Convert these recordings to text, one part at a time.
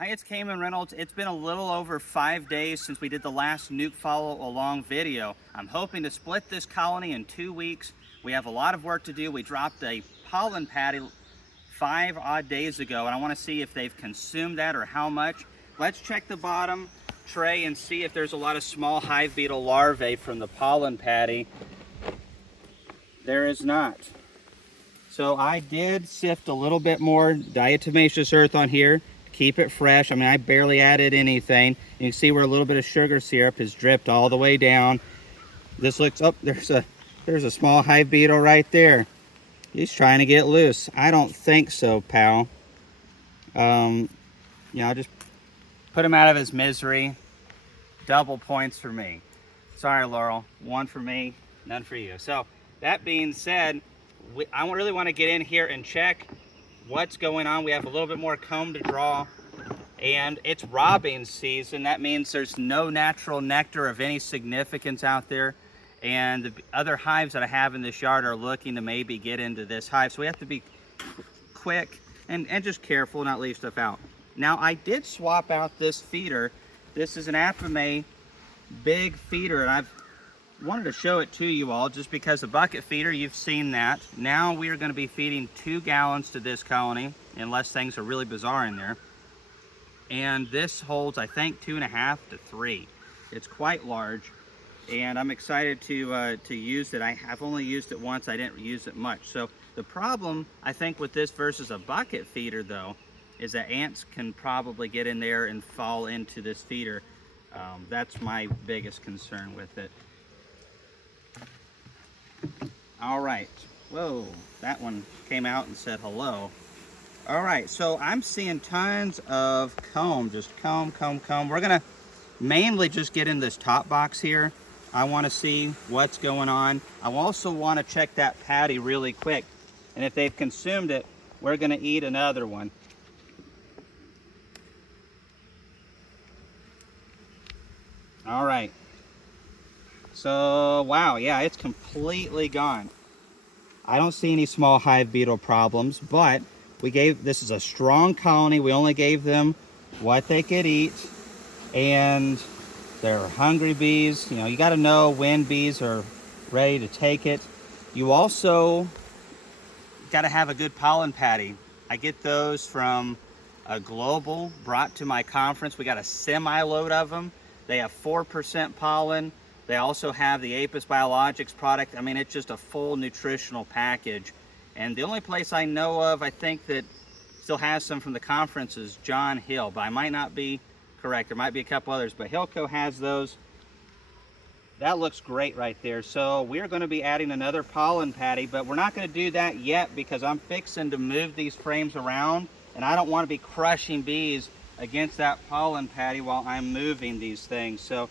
Hi, it's Kamon Reynolds. It's been a little over 5 days since we did the last nuke follow along video. I'm hoping to split this colony in 2 weeks. We have a lot of work to do. We dropped a pollen patty 5 odd days ago, and I want to see if they've consumed that or how much. Let's check the bottom tray and see if there's a lot of small hive beetle larvae from the pollen patty. There is not. So I did sift a little bit more diatomaceous earth on here. Keep it fresh. I mean, I barely added anything. You can see where a little bit of sugar syrup has dripped all the way down. This looks, oh, there's a small hive beetle right there. He's trying to get loose. I don't think so, pal. You know, just put him out of his misery. Double points for me. Sorry, Laurel. 1 for me, none for you. So that being said, I really want to get in here and check what's going on. We have a little bit more comb to draw, and it's robbing season. That means there's no natural nectar of any significance out there, and the other hives that I have in this yard are looking to maybe get into this hive. So we have to be quick and just careful, not leave stuff out. Now, I did swap out this feeder. This is an Apame big feeder, and I've wanted to show it to you all just because the bucket feeder, you've seen that. Now we are going to be feeding 2 gallons to this colony, unless things are really bizarre in there. And this holds, I think, 2.5 to 3. It's quite large, and I'm excited to use it. I've only used it once. I didn't use it much. So the problem, I think, with this versus a bucket feeder, though, is that ants can probably get in there and fall into this feeder. That's my biggest concern with it. All right. Whoa, that one came out and said hello. All right, so I'm seeing tons of comb, just comb. We're gonna mainly just get in this top box here. I wanna see what's going on. I also wanna check that patty really quick. And if they've consumed it, we're gonna eat another one. All right. So, wow, yeah, it's completely gone. I don't see any small hive beetle problems, but this is a strong colony. We only gave them what they could eat, and they're hungry bees. You know, you got to know when bees are ready to take it. You also got to have a good pollen patty. I get those from a global brought to my conference. We got a semi-load of them. They have 4% pollen. They also have the Apis Biologics product. I mean, it's just a full nutritional package. And the only place I know of, I think, that still has some from the conference is John Hill, but I might not be correct. There might be a couple others, but Hilco has those. That looks great right there. So we're going to be adding another pollen patty, but we're not going to do that yet because I'm fixing to move these frames around, and I don't want to be crushing bees against that pollen patty while I'm moving these things. So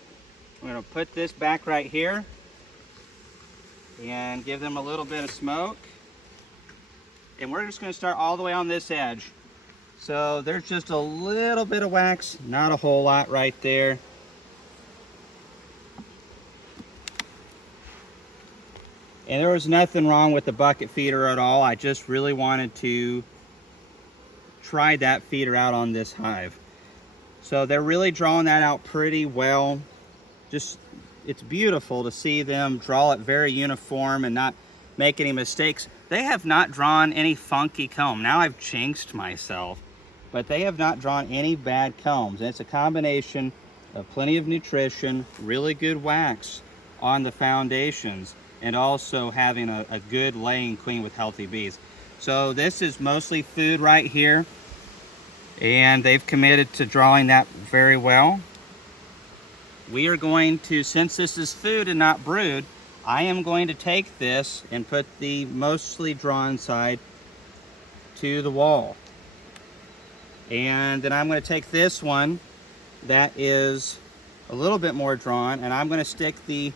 I'm going to put this back right here and give them a little bit of smoke. And we're just going to start all the way on this edge. So there's just a little bit of wax, not a whole lot right there. And there was nothing wrong with the bucket feeder at all. I just really wanted to try that feeder out on this hive. So they're really drawing that out pretty well. Just, it's beautiful to see them draw it very uniform and not make any mistakes. They have not drawn any funky comb. Now I've jinxed myself, but they have not drawn any bad combs. And it's a combination of plenty of nutrition, really good wax on the foundations, and also having a good laying queen with healthy bees. So this is mostly food right here, and they've committed to drawing that very well. We are going to, since this is food and not brood, I am going to take this and put the mostly drawn side to the wall. And then I'm going to take this one that is a little bit more drawn, and I'm going to stick the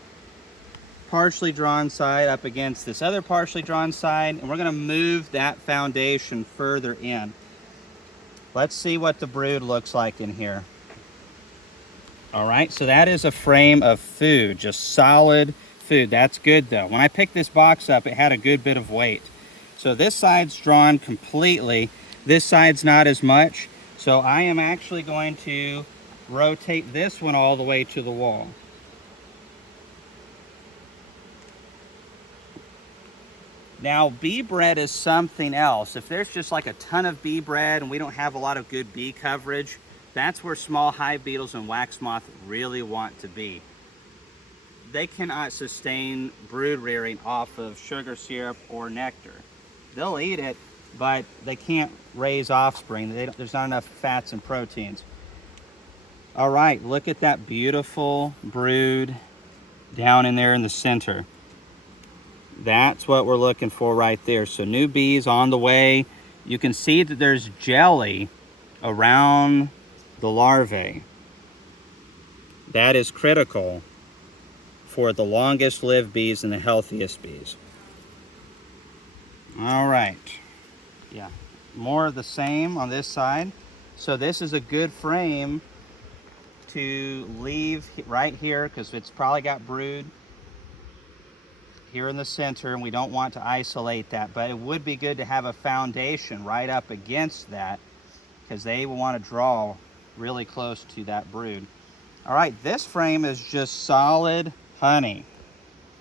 partially drawn side up against this other partially drawn side, and we're going to move that foundation further in. Let's see what the brood looks like in here. All right, so that is a frame of food, just solid food. That's good though. When I picked this box up, it had a good bit of weight. So this side's drawn completely. This side's not as much. So I am actually going to rotate this one all the way to the wall. Now, bee bread is something else. If there's just like a ton of bee bread and we don't have a lot of good bee coverage, that's where small hive beetles and wax moth really want to be. They cannot sustain brood rearing off of sugar syrup or nectar. They'll eat it, but they can't raise offspring. There's not enough fats and proteins. All right, look at that beautiful brood down in there in the center. That's what we're looking for right there. So new bees on the way. You can see that there's jelly around the larvae. That is critical for the longest lived bees and the healthiest bees. All right. Yeah, more of the same on this side. So this is a good frame to leave right here because it's probably got brood here in the center, and we don't want to isolate that, but it would be good to have a foundation right up against that because they will want to draw really close to that brood. All right, this frame is just solid honey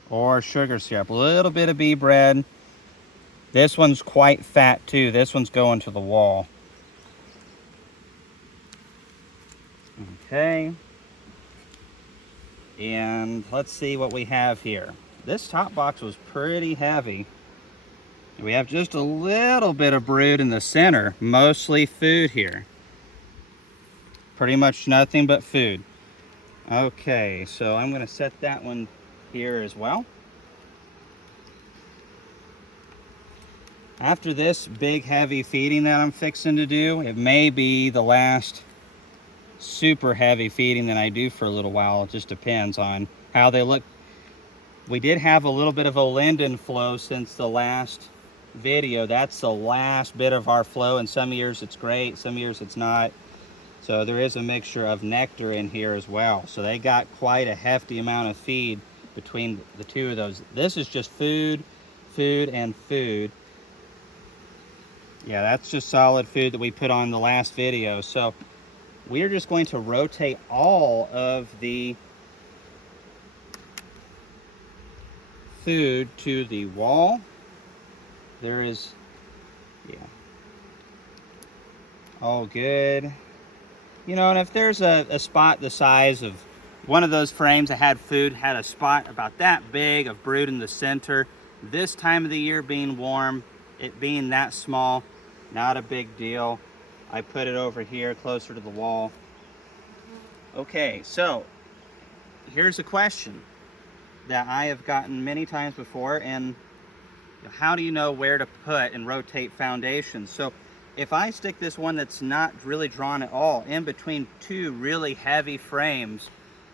or sugar syrup, a little bit of bee bread. This one's quite fat too. This one's going to the wall. Okay. And let's see what we have here. This top box was pretty heavy. We have just a little bit of brood in the center, mostly food here. Pretty much nothing but food. Okay, so I'm going to set that one here as well. After this big heavy feeding that I'm fixing to do, it may be the last super heavy feeding that I do for a little while. It just depends on how they look. We did have a little bit of a linden flow since the last video. That's the last bit of our flow, and some years it's great, some years it's not. So there is a mixture of nectar in here as well. So they got quite a hefty amount of feed between the two of those. This is just food, food, and food. Yeah, that's just solid food that we put on the last video. So we're just going to rotate all of the food to the wall. There is, yeah. All good. You know, and if there's a spot the size of one of those frames that had food, had a spot about that big of brood in the center, this time of the year being warm, it being that small, not a big deal. I put it over here closer to the wall. Okay, so here's a question that I have gotten many times before, and how do you know where to put and rotate foundations? So if I stick this one that's not really drawn at all in between two really heavy frames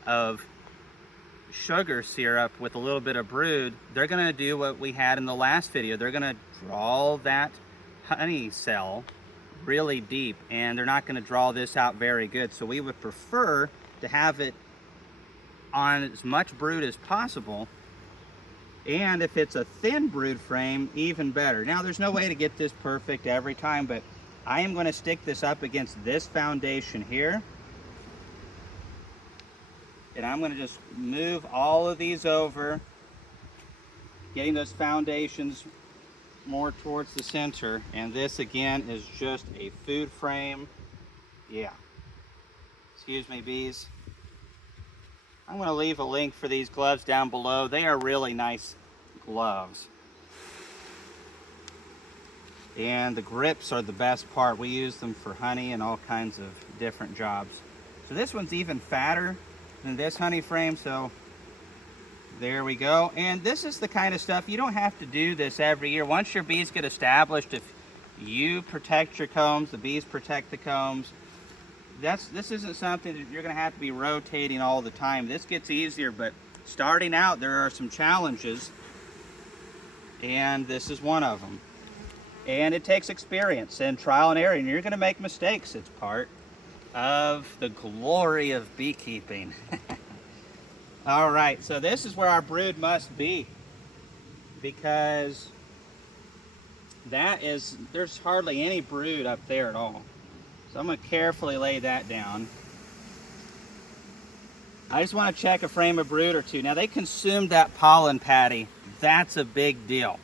of sugar syrup with a little bit of brood, they're gonna do what we had in the last video. They're gonna draw that honey cell really deep, and they're not gonna draw this out very good. So we would prefer to have it on as much brood as possible, and if it's a thin brood frame, even better. Now there's no way to get this perfect every time, but I am going to stick this up against this foundation here, and I'm going to just move all of these over, getting those foundations more towards the center. And this again is just a food frame. Yeah, excuse me, bees. I'm going to leave a link for these gloves down below. They are really nice gloves. And the grips are the best part. We use them for honey and all kinds of different jobs. So this one's even fatter than this honey frame, so there we go. And this is the kind of stuff, you don't have to do this every year. Once your bees get established, if you protect your combs, the bees protect the combs, this isn't something that you're going to have to be rotating all the time. This gets easier, but starting out there are some challenges, and this is one of them. And it takes experience and trial and error, and you're going to make mistakes. It's part of the glory of beekeeping. All right, so this is where our brood must be, because there's hardly any brood up there at all. So I'm going to carefully lay that down. I just want to check a frame of brood or two. Now they consumed that pollen patty. That's a big deal.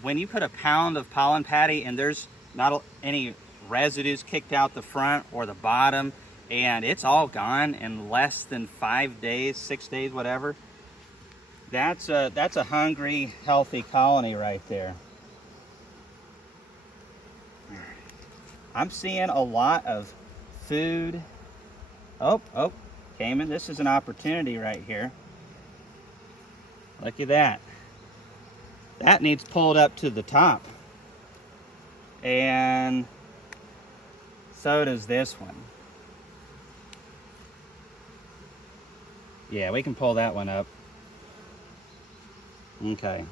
When you put a pound of pollen patty and there's not any residues kicked out the front or the bottom, and it's all gone in less than 5 days, 6 days, whatever, that's a hungry, healthy colony right there. I'm seeing a lot of food. Oh, Kamon, this is an opportunity right here. Look at that. That needs pulled up to the top. And so does this one. Yeah, we can pull that one up. Okay.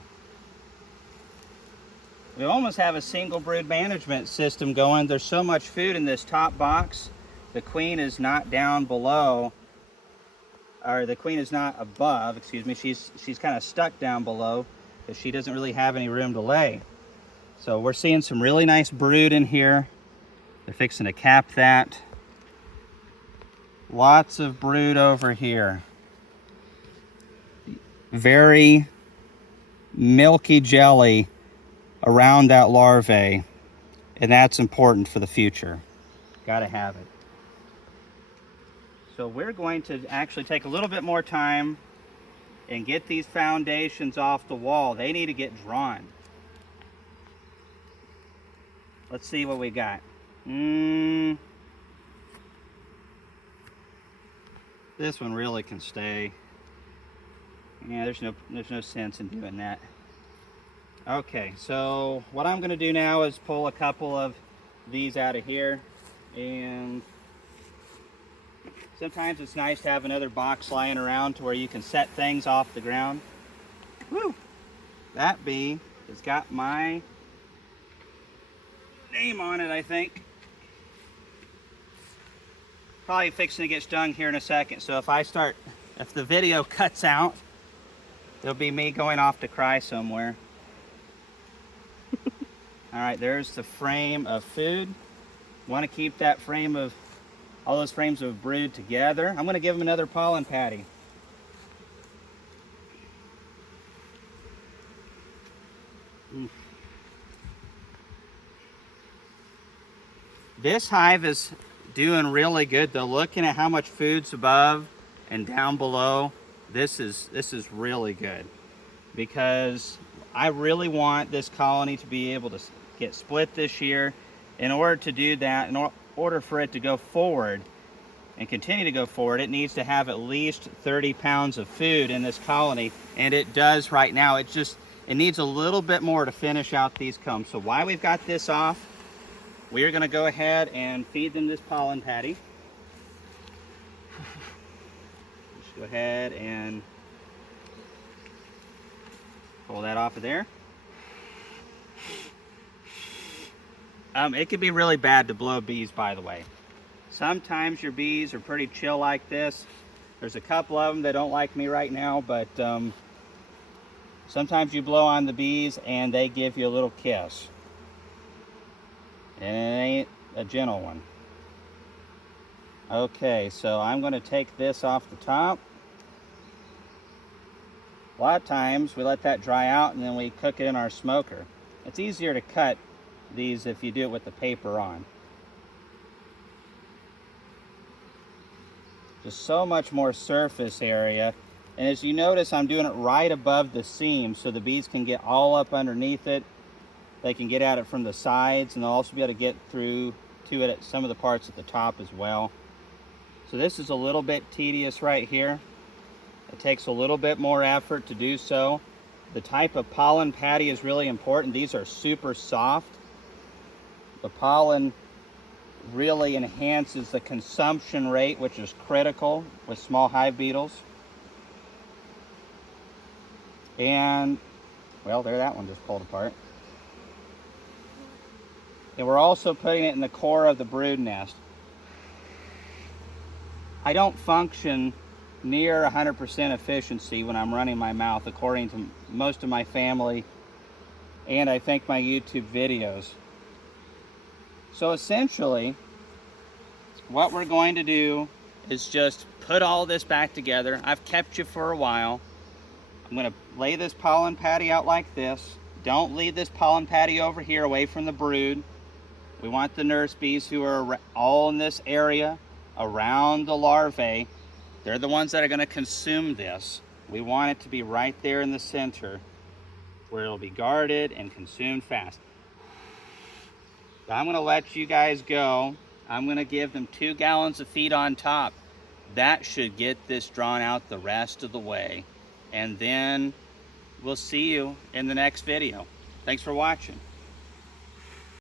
We almost have a single brood management system going. There's so much food in this top box. The queen is not down below, or the queen is not above, excuse me. She's kind of stuck down below because she doesn't really have any room to lay. So we're seeing some really nice brood in here. They're fixing to cap that. Lots of brood over here. Very milky jelly around that larvae, and that's important for the future. Gotta have it. So we're going to actually take a little bit more time and get these foundations off the wall. They need to get drawn. Let's see what we got. This one really can stay. Yeah, there's no sense in doing that. Okay, so what I'm going to do now is pull a couple of these out of here, and sometimes it's nice to have another box lying around to where you can set things off the ground. Woo! That bee has got my name on it, I think. Probably fixing to get stung here in a second, so if the video cuts out, it'll be me going off to cry somewhere. All right, there's the frame of food. Want to keep that frame of, all those frames of brood together. I'm going to give them another pollen patty. This hive is doing really good though. Looking at how much food's above and down below, this is really good, because I really want this colony to be able to get split this year. In order to do that, in order for it to go forward and continue to go forward, it needs to have at least 30 pounds of food in this colony, and it does right now. It needs a little bit more to finish out these combs. So while we've got this off, we are going to go ahead and feed them this pollen patty. Just go ahead and pull that off of there. It can be really bad to blow bees, by the way. Sometimes your bees are pretty chill like this. There's a couple of them that don't like me right now, but sometimes you blow on the bees and they give you a little kiss. And it ain't a gentle one. Okay, so I'm going to take this off the top. A lot of times we let that dry out and then we cook it in our smoker. It's easier to cut these if you do it with the paper on. Just so much more surface area. And as you notice, I'm doing it right above the seam so the bees can get all up underneath it. They can get at it from the sides, and they'll also be able to get through to it at some of the parts at the top as well. So this is a little bit tedious right here. It takes a little bit more effort to do so. The type of pollen patty is really important. These are super soft. The pollen really enhances the consumption rate, which is critical with small hive beetles. And, well, there, that one just pulled apart. And we're also putting it in the core of the brood nest. I don't function near 100% efficiency when I'm running my mouth, according to most of my family and I think my YouTube videos. So essentially, what we're going to do is just put all this back together. I've kept you for a while. I'm going to lay this pollen patty out like this. Don't leave this pollen patty over here away from the brood. We want the nurse bees who are all in this area around the larvae. They're the ones that are going to consume this. We want it to be right there in the center where it'll be guarded and consumed fast. But I'm going to let you guys go. I'm going to give them 2 gallons of feed on top. That should get this drawn out the rest of the way. And then we'll see you in the next video. Thanks for watching.